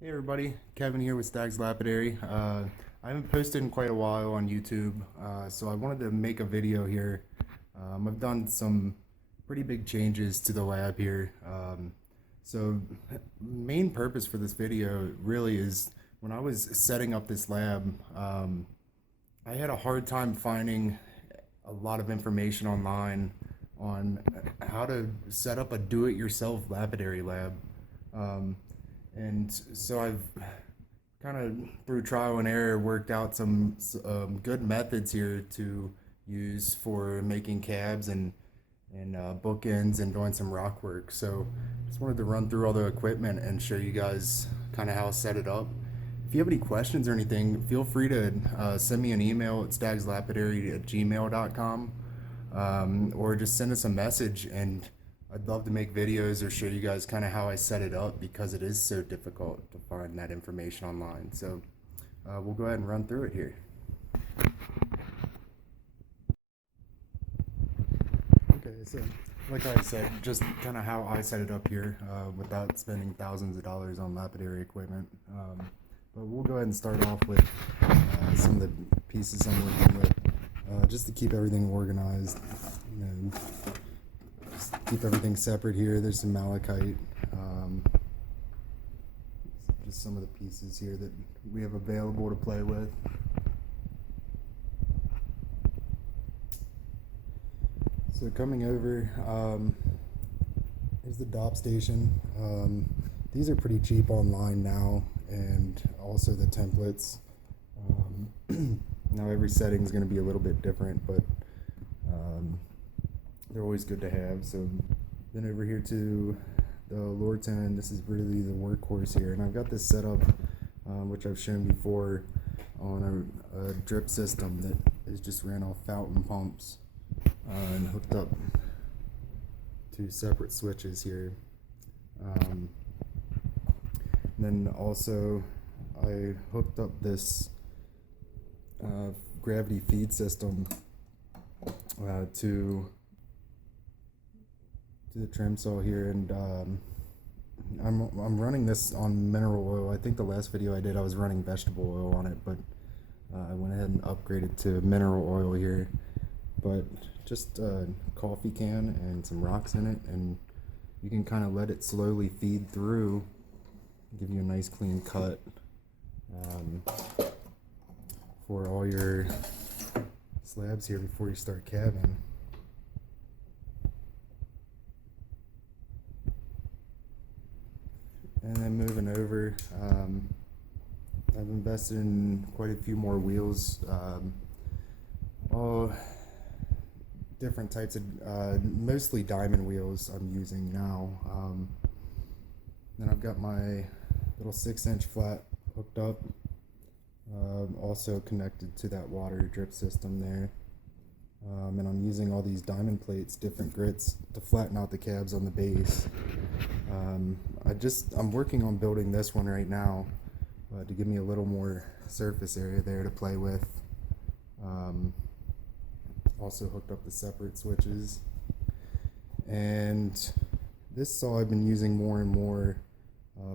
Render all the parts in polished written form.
Hey everybody, Kevin here with StaggsLapidary. I haven't posted in quite a while on YouTube, so I wanted to make a video here. I've done some pretty big changes to the lab here. So main purpose for this video really is when I was setting up this lab, I had a hard time finding a lot of information online on how to set up a do-it-yourself lapidary lab. Um, and so I've kind of through trial and error worked out some good methods here to use for making cabs and bookends and doing some rock work. So just wanted to run through all the equipment and show you guys kind of how I set it up. If you have any questions or anything, feel free to send me an email at stagslapidary@gmail.com, or just send us a message, and I'd love to make videos or show you guys kind of how I set it up because it is so difficult to find that information online. So we'll go ahead and run through it here. Okay, so like I said, just kind of how I set it up here without spending thousands of dollars on lapidary equipment. But we'll go ahead and start off with some of the pieces I'm working with, just to keep everything organized. You know, just keep everything separate here. There's some malachite, just some of the pieces here that we have available to play with. So coming over, here's the DOP station. These are pretty cheap online now, and also the templates. Now every setting is going to be a little bit different, but they're always good to have. So then over here to the Lorton, this is really the workhorse here, and I've got this set up, which I've shown before, on a drip system that is just ran off fountain pumps and hooked up to separate switches here. Then also I hooked up this gravity feed system to the trim saw here, and I'm running this on mineral oil. I think the last video I did I was running vegetable oil on it, but I went ahead and upgraded to mineral oil here. But just a coffee can and some rocks in it, and you can kind of let it slowly feed through, give you a nice clean cut for all your slabs here before you start cabbing. And then moving over, I've invested in quite a few more wheels, all different types of, mostly diamond wheels I'm using now. Then I've got my little 6-inch flat hooked up, also connected to that water drip system there. And I'm using all these diamond plates, different grits, to flatten out the cabs on the base. I'm working on building this one right now to give me a little more surface area there to play with. Also hooked up the separate switches. And this saw I've been using more and more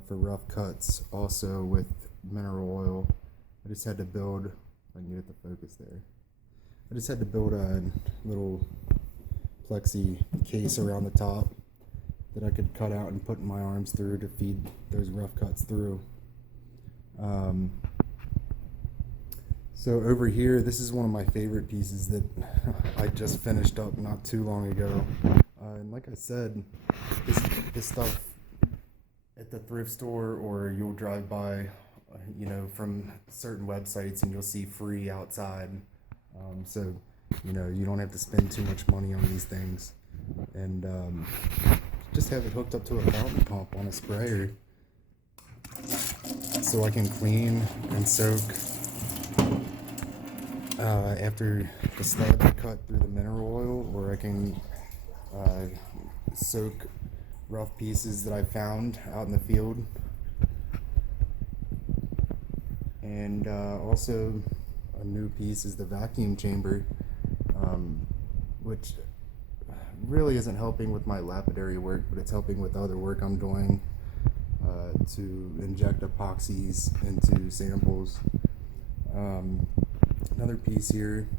for rough cuts, also with mineral oil. I just had to build, if I can get the focus there, I just had to build a little plexi case around the top that I could cut out and put my arms through to feed those rough cuts through. So over here, this is one of my favorite pieces that I just finished up not too long ago. And like I said, this stuff at the thrift store, or you'll drive by, from certain websites, and you'll see free outside. So, you don't have to spend too much money on these things. And just have it hooked up to a fountain pump on a sprayer so I can clean and soak after the slabs are cut through the mineral oil, or I can soak rough pieces that I found out in the field. And also a new piece is the vacuum chamber, which really isn't helping with my lapidary work, but it's helping with other work I'm doing. to inject epoxies into samples. Another piece here,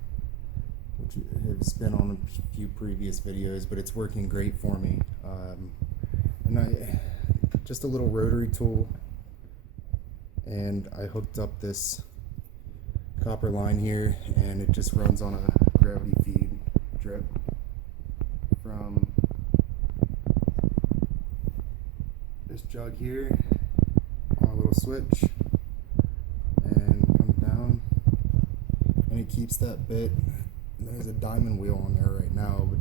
which has been on a few previous videos, but it's working great for me. Just a little rotary tool, and I hooked up this copper line here, and it just runs on a gravity feed drip from this jug here on a little switch, and comes down, and it keeps that bit. There's a diamond wheel on there right now, but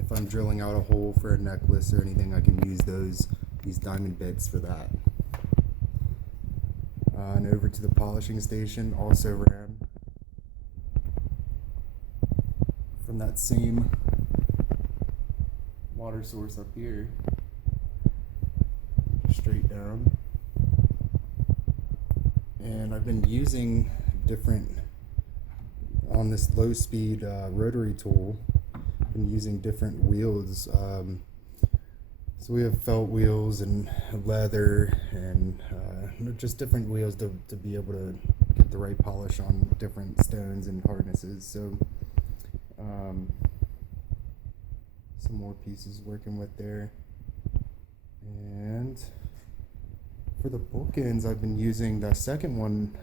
if I'm drilling out a hole for a necklace or anything, I can use these diamond bits for that. And over to the polishing station, also ran from that same water source up here, straight down. And I've been using different, on this low speed rotary tool, I've been using different wheels. So we have felt wheels and leather and just different wheels to be able to get the right polish on different stones and hardnesses. So some more pieces working with there. And for the bookends, I've been using the second one.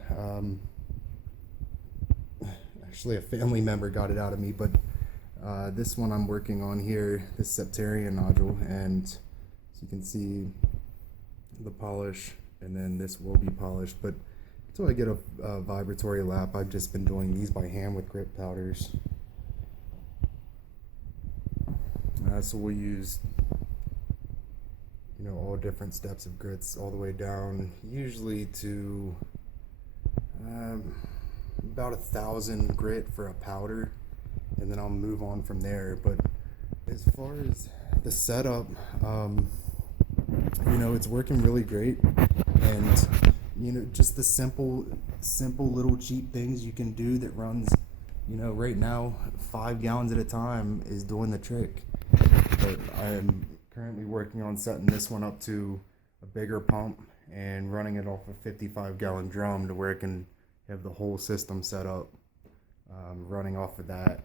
Actually, a family member got it out of me, but this one I'm working on here, this septarian nodule, and so you can see the polish, and then this will be polished. But until I get a vibratory lap, I've just been doing these by hand with grit powders. So we'll use, all different steps of grits all the way down, usually to about 1,000 grit for a powder, and then I'll move on from there. But as far as the setup, it's working really great, and just the simple little cheap things you can do that runs, right now 5 gallons at a time is doing the trick. But I'm currently working on setting this one up to a bigger pump and running it off a 55-gallon drum to where it can have the whole system set up, running off of that.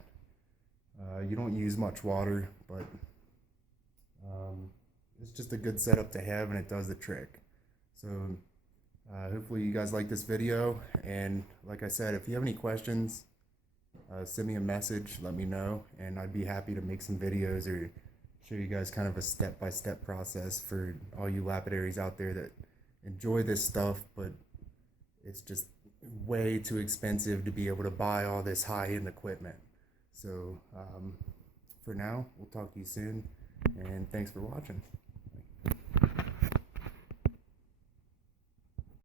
You don't use much water, but it's just a good setup to have, and it does the trick. So hopefully you guys like this video, and like I said, if you have any questions, send me a message, let me know, and I'd be happy to make some videos or show you guys kind of a step-by-step process for all you lapidaries out there that enjoy this stuff, but it's just way too expensive to be able to buy all this high-end equipment. So for now, we'll talk to you soon, and thanks for watching.